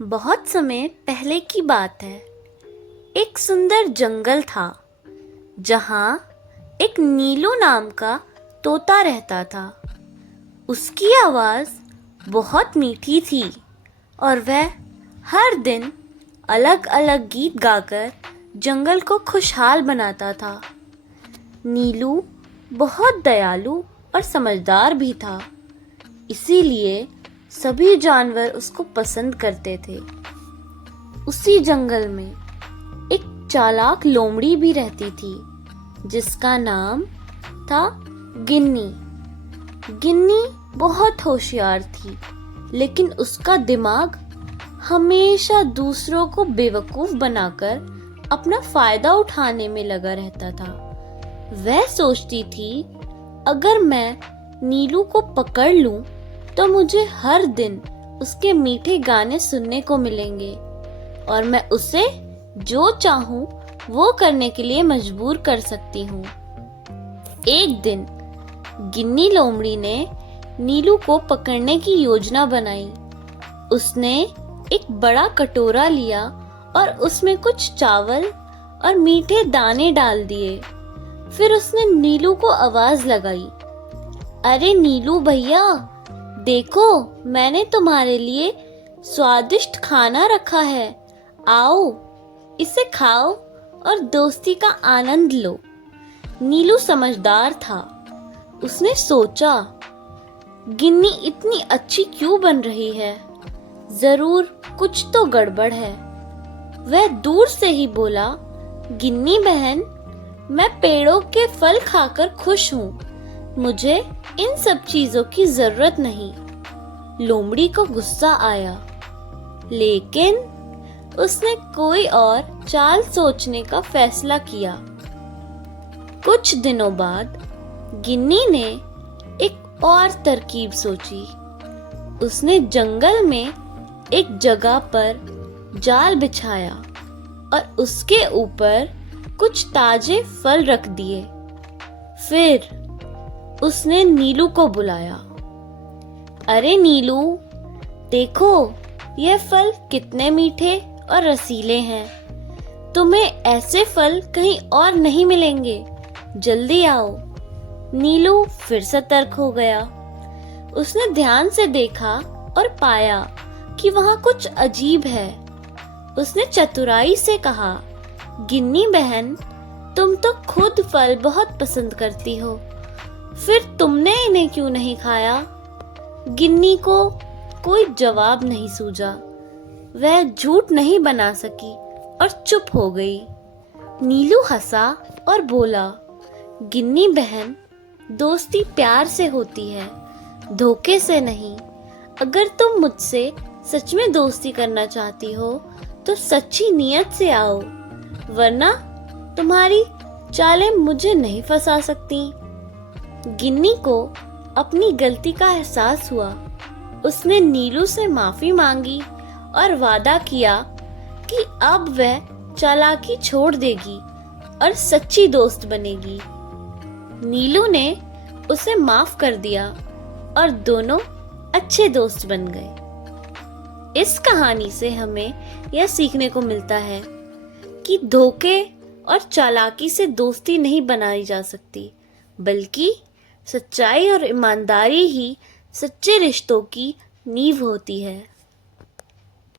बहुत समय पहले की बात है। एक सुंदर जंगल था जहाँ एक नीलू नाम का तोता रहता था। उसकी आवाज़ बहुत मीठी थी और वह हर दिन अलग अलग गीत गाकर जंगल को खुशहाल बनाता था। नीलू बहुत दयालु और समझदार भी था, इसीलिए सभी जानवर उसको पसंद करते थे। उसी जंगल में एक चालाक लोमड़ी भी रहती थी जिसका नाम था गिन्नी। गिन्नी बहुत होशियार थी, लेकिन उसका दिमाग हमेशा दूसरों को बेवकूफ बनाकर अपना फायदा उठाने में लगा रहता था। वह सोचती थी, अगर मैं नीलू को पकड़ लूं तो मुझे हर दिन उसके मीठे गाने सुनने को मिलेंगे और मैं उसे जो चाहूं वो करने के लिए मजबूर कर सकती हूँ। एक दिन गिन्नी लोमड़ी ने नीलू को पकड़ने की योजना बनाई। उसने एक बड़ा कटोरा लिया और उसमें कुछ चावल और मीठे दाने डाल दिए। फिर उसने नीलू को आवाज लगाई, अरे नीलू भैया, देखो मैंने तुम्हारे लिए स्वादिष्ट खाना रखा है, आओ इसे खाओ और दोस्ती का आनंद लो। नीलू समझदार था। उसने सोचा, गिन्नी इतनी अच्छी क्यों बन रही है, जरूर कुछ तो गड़बड़ है। वह दूर से ही बोला, गिन्नी बहन, मैं पेड़ों के फल खाकर खुश हूँ, मुझे इन सब चीजों की जरूरत नहीं। लोमड़ी को गुस्सा आया, लेकिन उसने कोई और चाल सोचने का फैसला किया। कुछ दिनों बाद गिन्नी ने एक और तरकीब सोची। उसने जंगल में एक जगह पर जाल बिछाया और उसके ऊपर कुछ ताजे फल रख दिए। फिर उसने नीलू को बुलाया, अरे नीलू, देखो यह फल कितने मीठे और रसीले हैं, तुम्हें ऐसे फल कहीं और नहीं मिलेंगे, जल्दी आओ। नीलू फिर सतर्क हो गया। उसने ध्यान से देखा और पाया कि वहां कुछ अजीब है। उसने चतुराई से कहा, गिन्नी बहन, तुम तो खुद फल बहुत पसंद करती हो, फिर तुमने इन्हें क्यों नहीं खाया? गिन्नी को कोई जवाब नहीं सूझा। वह झूठ नहीं बना सकी और चुप हो गई। नीलू हंसा और बोला, गिन्नी बहन, दोस्ती प्यार से होती है, धोखे से नहीं। अगर तुम मुझसे सच में दोस्ती करना चाहती हो तो सच्ची नियत से आओ, वरना तुम्हारी चालें मुझे नहीं फंसा सकती। गिन्नी को अपनी गलती का एहसास हुआ। उसने नीलू से माफी मांगी और वादा किया कि अब वह चालाकी छोड़ देगी और सच्ची दोस्त बनेगी। नीलू ने उसे माफ कर दिया और दोनों अच्छे दोस्त बन गए। इस कहानी से हमें यह सीखने को मिलता है कि धोखे और चालाकी से दोस्ती नहीं बनाई जा सकती, बल्कि सच्चाई और ईमानदारी ही सच्चे रिश्तों की नींव होती है।